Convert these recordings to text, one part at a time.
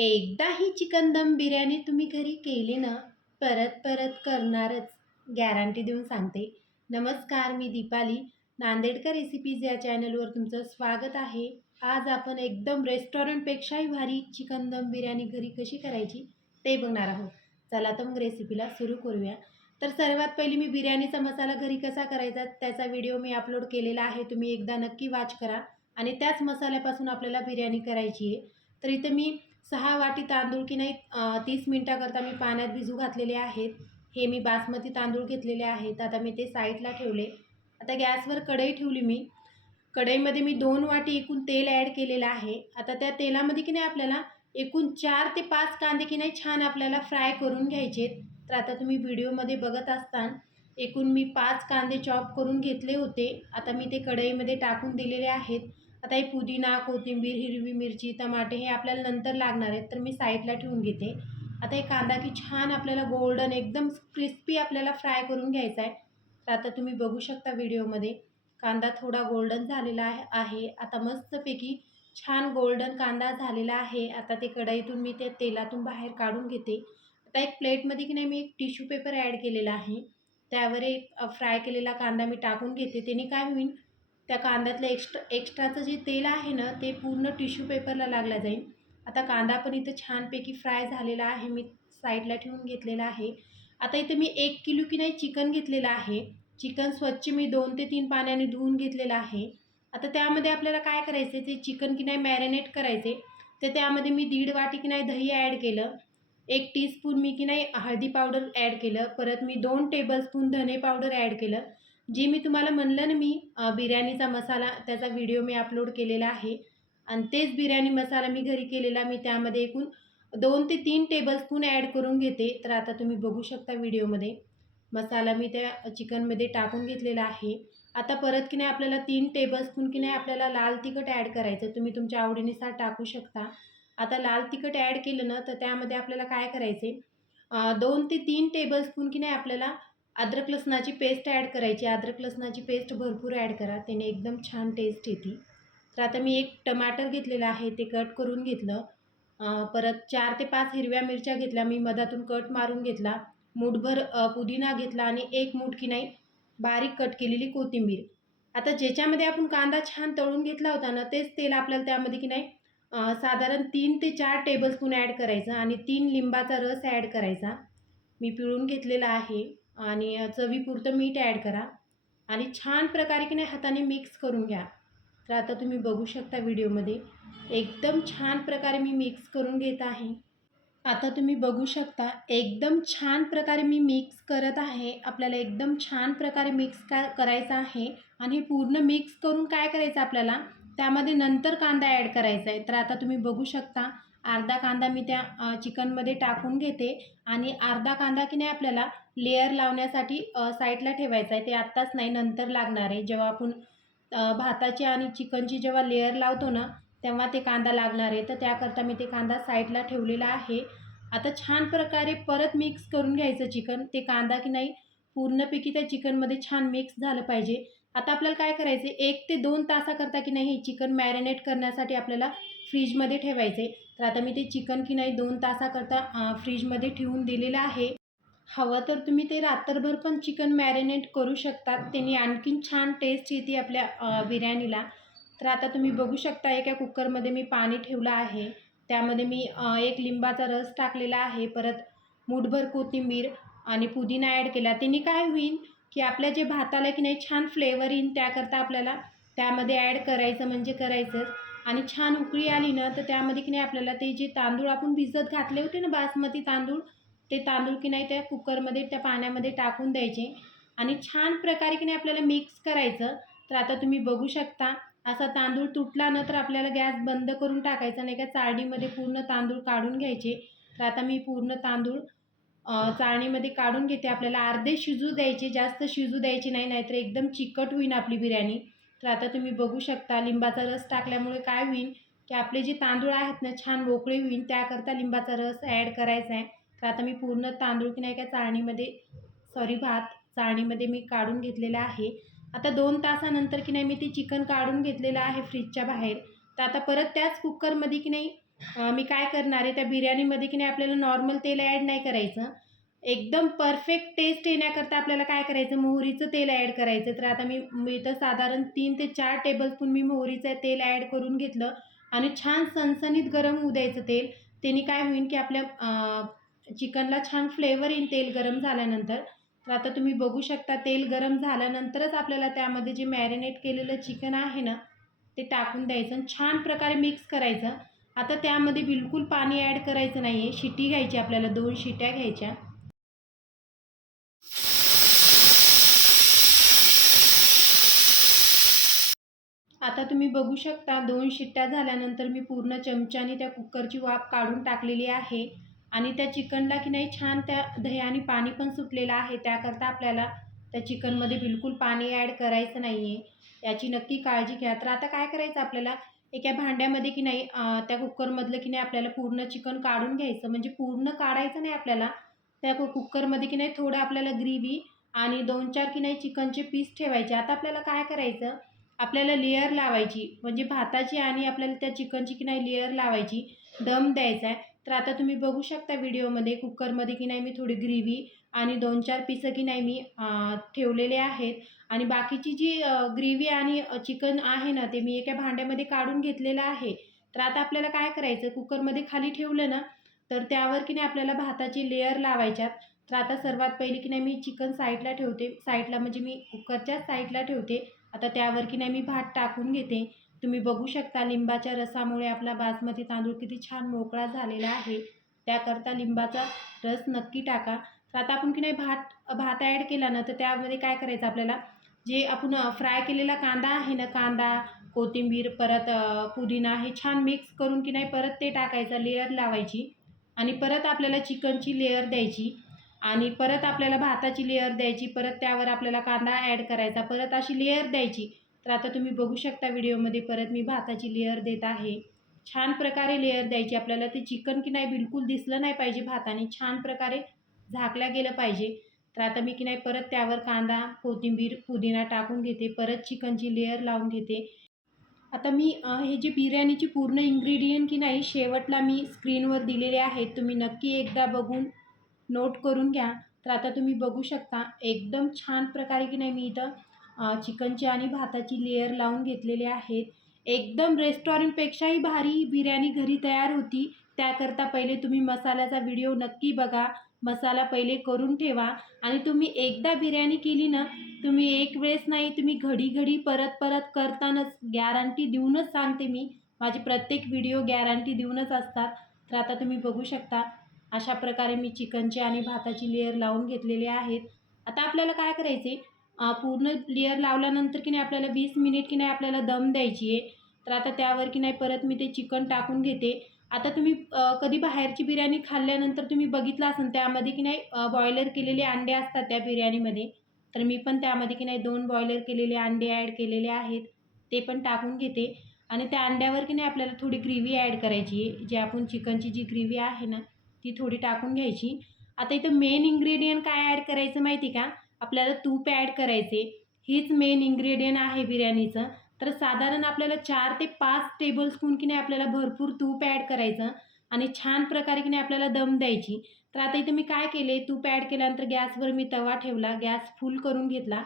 एकदा ही चिकन दम बिर्याणी तुम्ही घरी केली ना, परत परत करणारच, गॅरंटी देऊन सांगते. नमस्कार, मी दीपाली. नांदेडकर रेसिपीज या चॅनलवर तुमचं स्वागत आहे. आज आपण एकदम रेस्टॉरंटपेक्षाही भारी चिकन दम बिर्याणी घरी कशी करायची ते बघणार आहोत. चला तर मग रेसिपीला सुरू करूया. तर सर्वात पहिली मी बिर्याणीचा मसाला घरी कसा करायचा त्याचा व्हिडिओ मी अपलोड केलेला आहे. तुम्ही एकदा नक्की वॉच करा. आणि त्याच मसाल्यापासून आपल्याला बिर्याणी करायची आहे. तर इथं मी 6 वाटी तांदूळ की नाही 30 मिनटाकरता मी पाण्यात भिजू घातलेले आहेत. हे मी बासमती तांदूळ घेतलेले आहेत. आता मी ते साईडला ठेवले. आता गॅसवर कढई ठेवली मी. कढईमध्ये मी 2 वाटी एकूण तेल ॲड केलेलं आहे. आता त्या तेलामध्ये की नाही आपल्याला एकूण 4 ते 5 कांदे की नाही छान आपल्याला फ्राय करून घ्यायचे. तर आता तुम्ही व्हिडिओमध्ये बघत असताना एकूण मी 5 कांदे चॉप करून घेतले होते. आता मी ते कढईमध्ये टाकून दिलेले आहेत. आता हे पुदिना, कोथिंबीर, हिरवी मिरची, टमाटे हे आपल्याला नंतर लागणार आहेत, तर मी साईडला ठेवून घेते. आता हे कांदा की छान आपल्याला गोल्डन एकदम क्रिस्पी आपल्याला फ्राय करून घ्यायचा आहे. तर आता तुम्ही बघू शकता व्हिडिओमध्ये कांदा थोडा गोल्डन झालेला आहे. आता मस्तपैकी छान गोल्डन कांदा झालेला आहे. आता ते कढईतून मी ते तेलातून बाहेर काढून घेते. आता एक प्लेटमध्ये की नाही मी एक टिश्यू पेपर ॲड केलेला आहे. त्यावर एक फ्राय केलेला कांदा मी टाकून घेते. त्याने काय होईल, त्या कांद्यातलं एक्स्ट्राचं जे तेल आहे ना, ते पूर्ण टिश्यू पेपरला लागला जाईल. आता कांदा पण इथं छानपैकी फ्राय झालेला आहे. मी साईडला ठेवून घेतलेला आहे. आता इथं मी 1 किलो की नाही चिकन घेतलेलं आहे. चिकन स्वच्छ मी 2 ते 3 पाण्याने धुवून घेतलेलं आहे. आता त्यामध्ये आपल्याला काय करायचं आहे, ते चिकन की नाही मॅरिनेट करायचे. तर त्यामध्ये मी 1.5 वाटी की नाही दही ॲड केलं. 1 टीस्पून मी की नाही हळदी पावडर ॲड केलं. परत मी 2 टेबलस्पून धने पावडर ॲड केलं. जी मी तुम्हाला म्हणलं ना, मी बिर्याणीचा मसाला त्याचा व्हिडिओ मी अपलोड केलेला आहे. आणि तेच बिर्याणी मसाला मी घरी केलेला मी त्यामध्ये एकूण 2 ते 3 टेबलस्पून ॲड करून घेते. तर आता तुम्ही बघू शकता व्हिडिओमध्ये मसाला मी त्या चिकनमध्ये टाकून घेतलेला आहे. आता परत की नाही आपल्याला 3 टेबलस्पून की नाही आपल्याला लाल तिखट ॲड करायचं. तुम्ही तुमच्या आवडीनुसार टाकू शकता. आता लाल तिखट ॲड केलं ना, तर त्यामध्ये आपल्याला काय करायचे, 2 ते 3 टेबलस्पून की नाही आपल्याला अद्रक लसणाची पेस्ट ॲड करायची. अद्रक लसणाची पेस्ट भरपूर ॲड करा, त्याने एकदम छान टेस्ट येते. तर आता मी एक टमाटर घेतलेलं आहे, ते कट करून घेतलं. परत 4 ते 5 हिरव्या मिरच्या घेतल्या, मी मधातून कट मारून घेतला. मूठभर पुदिना घेतला आणि 1 मूठ की नाही बारीक कट केलेली कोथिंबीर. आता ज्याच्यामध्ये आपण कांदा छान तळून घेतला होता ना, तेच तेल आपल्याला त्यामध्ये की नाही साधारण 3 ते 4 टेबलस्पून ॲड करायचं आणि 3 लिंबाचा रस ॲड करायचा. मी पिळून घेतलेला आहे. आणि चवीपुरतं मीठ ॲड करा आणि छान प्रकारे की नाही हाताने मिक्स करून घ्या. तर आता तुम्ही बघू शकता व्हिडिओमध्ये एकदम छान प्रकारे मी मिक्स करून घेत आहे. आता तुम्ही बघू शकता एकदम छान प्रकारे मी मिक्स करत आहे. आपल्याला एकदम छान प्रकारे मिक्स करायचं आहे. आणि हे पूर्ण मिक्स करून काय करायचं आपल्याला, त्यामध्ये नंतर कांदा ॲड करायचा आहे. तर आता तुम्ही बघू शकता अर्धा कांदा मी त्या चिकनमध्ये टाकून घेते आणि अर्धा कांदा की नाही आपल्याला लेयर लावण्यासाठी साईडला ठेवायचा आहे. ते आत्ताच नाही, नंतर लागणार आहे. जेव्हा आपण भाताची आणि चिकनची जेव्हा लेयर लावतो ना, तेव्हा ते कांदा लागणार आहे. तर त्याकरता मी ते कांदा साईडला ठेवलेला आहे. आता छान प्रकारे परत मिक्स करून घ्यायचं चिकन. ते कांदा की नाही पूर्णपैकी त्या चिकनमध्ये छान मिक्स झालं पाहिजे. आता आपल्याला काय करायचं आहे, 1 ते 2 तासाकरता की नाही हे चिकन मॅरिनेट करण्यासाठी आपल्याला फ्रीजमध्ये ठेवायचं आहे. तर आता मी ते चिकन की नाही 2 तासाकरता फ्रीजमध्ये ठेवून दिलेलं आहे. हवं तर तुम्ही ते रात्रभर पण चिकन मॅरिनेट करू शकतात. त्याने आणखीन छान टेस्ट येते आपल्या बिर्याणीला. तर आता तुम्ही बघू शकता एका कुकरमध्ये मी पाणी ठेवलं आहे. त्यामध्ये मी 1 लिंबाचा रस टाकलेला आहे. परत मूठभर कोथिंबीर आणि पुदिना ॲड केला. त्याने काय होईल, की आपल्या जे भाताला की नाही छान फ्लेवर येईल, त्याकरता आपल्याला त्यामध्ये ॲड करायचं म्हणजे करायचंच. आणि छान उकळी आली ना, तर त्यामध्ये की नाही आपल्याला ते जे तांदूळ आपण भिजत घातले होते ना, बासमती तांदूळ, ते तांदूळ की नाही त्या कुकरमध्ये त्या पाण्यामध्ये टाकून द्यायचे आणि छान प्रकारे की नाही आपल्याला मिक्स करायचं. तर आता तुम्ही बघू शकता असा तांदूळ तुटला ना, तर आपल्याला गॅस बंद करून टाकायचा नाही का, चाळणीमध्ये पूर्ण तांदूळ काढून घ्यायचे. तर आता मी पूर्ण तांदूळ चाळणीमध्ये काढून घेते. आपल्याला अर्धे शिजू द्यायचे, जास्त शिजू द्यायचे नाही, नाहीतर एकदम चिकट होईल आपली बिर्याणी. तर आता तुम्ही बघू शकता लिंबाचा रस टाकल्यामुळे काय होईल, की आपले जे तांदूळ आहेत ना छान मोकळे होईल, त्याकरता लिंबाचा रस ॲड करायचा आहे. तर आता मी पूर्ण तांदूळ की नाही का भात चाळणीमध्ये मी काढून घेतलेला आहे. आता 2 तासानंतर की नाही मी ते चिकन काढून घेतलेलं आहे फ्रीजच्या बाहेर. तर आता परत त्याच कुकरमध्ये की नाही मी काय करणार आहे, त्या बिर्याणीमध्ये की नाही आपल्याला नॉर्मल तेल ॲड नाही करायचं. एकदम परफेक्ट टेस्ट येण्याकरता आपल्याला काय करायचं, मोहरीचं तेल ॲड करायचं. तर आता मी मी तर साधारण 3 ते 4 टेबलस्पून मी मोहरीचं तेल ॲड करून घेतलं आणि छान सणसणीत गरम होऊ द्यायचं तेल. त्याने काय होईल, की आपल्या चिकनला छान फ्लेवर येईल तेल गरम झाल्यानंतर. तर आता तुम्ही बघू शकता तेल गरम झाल्यानंतरच आपल्याला त्यामध्ये जे मॅरिनेट केलेलं चिकन आहे ना, ते टाकून द्यायचं आणि छान प्रकारे मिक्स करायचं. आता त्यामध्ये बिलकुल पाणी ॲड करायचं नाही आहे. शिट्टी घ्यायची आपल्याला, 2 शिट्ट्या घ्यायच्या. आता तुम्ही बघू शकता 2 शिट्ट्या झाल्यानंतर मी पूर्ण चमच्याने त्या कुकरची वाफ काढून टाकलेली आहे आणि त्या चिकनला की नाही छान त्या दह्याने पाणी पण सुटलेलं आहे. त्याकरता आपल्याला त्या चिकनमध्ये बिलकुल पाणी ॲड करायचं नाही आहे. याची नक्की काळजी घ्या. तर आता काय करायचं आपल्याला, एका भांड्यामध्ये की नाही त्या कुकरमधलं की नाही आपल्याला पूर्ण चिकन काढून घ्यायचं. म्हणजे पूर्ण काढायचं नाही आपल्याला. त्या कुकरमध्ये की नाही थोडं आपल्याला ग्रेव्ही आणि 2-4 की नाही चिकनचे पीस ठेवायचे. आता आपल्याला काय करायचं, आपल्याला लेयर लावायची, म्हणजे भाताची आणि आपल्याला त्या चिकनची की नाही लेयर लावायची, दम द्यायचा आहे. तर आता तुम्ही बघू शकता व्हिडिओमध्ये कुकरमध्ये की नाही मी थोडी ग्रेव्ही आणि 2-4 पिसं की नाही मी ठेवलेले आहेत आणि बाकीची जी ग्रेव्ही आणि चिकन आहे ना, ते मी एका भांड्यामध्ये काढून घेतलेलं आहे. तर आता आपल्याला काय करायचं, कुकरमध्ये खाली ठेवलं ना, तर त्यावर की नाही आपल्याला भाताची लेयर लावायच्यात. तर आता सर्वात पहिली की नाही मी चिकन साईडला ठेवते, साईडला म्हणजे मी कुकरच्या साईडला ठेवते. आता त्यावर की नाही मी भात टाकून घेते. तुम्ही बघू शकता लिंबाच्या रसामुळे आपला बासमती तांदूळ किती छान मोकळा झालेला आहे. त्याकरता लिंबाचा रस नक्की टाका. तर आता आपण की नाही भात ॲड केला ना, तर त्यामध्ये काय करायचं आपल्याला, जे आपण फ्राय केलेला कांदा आहे ना, कांदा, कोथिंबीर, परत पुदिना हे छान मिक्स करून की नाही परत ते टाकायचं, लेयर लावायची आणि परत आपल्याला चिकनची लेयर द्यायची आणि परत आपल्याला भाताची लेयर द्यायची. परत त्यावर आपल्याला कांदा ॲड करायचा. परत अशी लेयर द्यायची. तर आता तुम्ही बघू शकता व्हिडिओमध्ये परत मी भाताची लेयर देत आहे. छान प्रकारे लेयर द्यायची आपल्याला. ते चिकन की नाही बिलकुल दिसलं नाही पाहिजे भाताने. छान प्रकारे झाकलं गेलं पाहिजे. तर आता मी की नाही परत त्यावर कांदा, कोथिंबीर, पुदिना टाकून घेते. परत चिकनची लेयर लावून घेते. आता मी हे जे बिर्याणीची पूर्ण इन्ग्रेडियंट की नाही शेवटला मी स्क्रीनवर दिलेले आहेत. तुम्ही नक्की एकदा बघून नोट करून घ्या. तर आता तुम्ही बघू शकता एकदम छान प्रकारे की नाही मी इथं चिकनची आणि भाताची लेयर लावून घेतलेले आहेत. एकदम रेस्टॉरंटपेक्षाही भारी बिर्याणी घरी तयार होती. त्याकरता पहिले तुम्ही मसाल्याचा व्हिडिओ नक्की बघा. मसाला पहिले करून ठेवा आणि तुम्ही एकदा बिर्याणी केली ना, तुम्ही एक वेळेस नाही, तुम्ही घडी-घडी, परत-परत करतानाच गॅरंटी देऊनच सांगते मी. माझे प्रत्येक व्हिडिओ गॅरंटी देऊनच असतात. तर आता तुम्ही बघू शकता अशा प्रकारे मी चिकनची आणि भाताची लेयर लावून घेतलेली आहेत. आता आपल्याला काय करायचे, पूर्ण लेयर लावल्यानंतर की नाही आपल्याला 20 मिनिट की नाही आपल्याला दम द्यायची आहे. तर आता त्यावर की नाही परत मी ते चिकन टाकून घेते. आता तुम्ही कधी बाहेरची बिर्याणी खाल्ल्यानंतर तुम्ही बघितलं असेल त्यामध्ये की नाही बॉयलर केलेले अंडे असतात त्या बिर्याणीमध्ये. तर मी पण त्यामध्ये की नाही 2 बॉयलर केलेले अंडे ॲड केलेले आहेत. ते पण टाकून घेते आणि त्या अंड्यावर की नाही आपल्याला थोडी ग्रेव्ही ॲड करायची आहे. जी आपण चिकनची जी ग्रेव्ही आहे ना, ती थोडी टाकून घ्यायची. आता इथं मेन इन्ग्रेडियंट काय ॲड करायचं माहिती आहे का? आपल्याला तूप ॲड करायचे. हीच मेन इन्ग्रेडियंट आहे बिर्याणीचं. तर साधारण आपल्याला 4 ते 5 टेबलस्पून की नाही आपल्याला भरपूर तूप ॲड करायचं आणि छान प्रकारे की नाही आपल्याला दम द्यायची. तर आता इथे मी काय केले, तूप ॲड केल्यानंतर गॅसवर मी तवा ठेवला, गॅस फुल करून घेतला.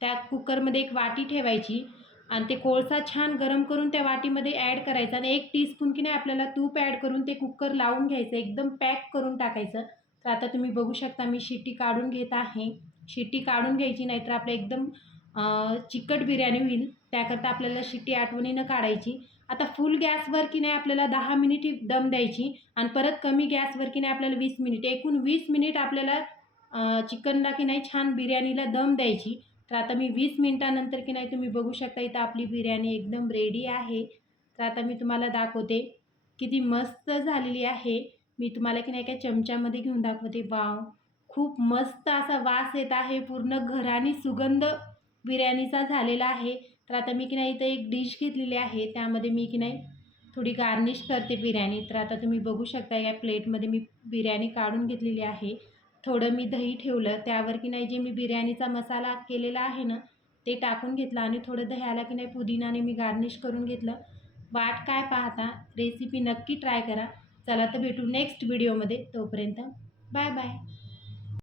त्या कुकरमध्ये एक वाटी ठेवायची आणि ते कोळसा छान गरम करून त्या वाटीमध्ये ॲड करायचा आणि 1 टीस्पून की नाही आपल्याला तूप ॲड करून ते कुकर लावून घ्यायचं, एकदम पॅक करून टाकायचं. तर आता तुम्ही बघू शकता मी शिट्टी काढून घेत आहे. शिट्टी काढून घ्यायची, नाहीतर आपलं एकदम चिकट बिर्याणी होईल. त्याकरता आपल्याला शिट्टी आठवणीनं काढायची. आता फुल गॅसवर की नाही आपल्याला 10 मिनिट दम द्यायची आणि परत कमी गॅसवर की नाही आपल्याला 20 मिनिट, एकूण 20 मिनिट आपल्याला चिकनला की नाही छान बिर्याणीला दम द्यायची. तर आता मी 20 मिनिटानंतर की नाही तुम्ही बघू शकता इथं आपली बिर्याणी एकदम रेडी आहे. तर आता मी तुम्हाला दाखवते किती मस्त झालेली आहे. मी तुम्हाला की नाही एका चमच्यामध्ये घेऊन दाखवते. वॉव! खूप मस्त असा वास येत आहे. पूर्ण घराने सुगंध बिर्याणीचा झालेला आहे. तर आता मी की नाही इथं एक डिश घेतलेली आहे. त्यामध्ये मी की नाही थोडी गार्निश करते बिर्याणी. तर आता तुम्ही बघू शकता या प्लेटमध्ये मी बिर्याणी काढून घेतलेली आहे. थोडं मी दही ठेवलं. त्यावर की नाही जे मी बिर्याणीचा मसाला केलेला आहे ना, ते टाकून घेतलं आणि थोडं दह्याला की नाही पुदिनाने मी गार्निश करून घेतलं. वाट काय पाहता, रेसिपी नक्की ट्राय करा. चला तर भेटू नेक्स्ट व्हिडिओमध्ये. तोपर्यंत बाय बाय.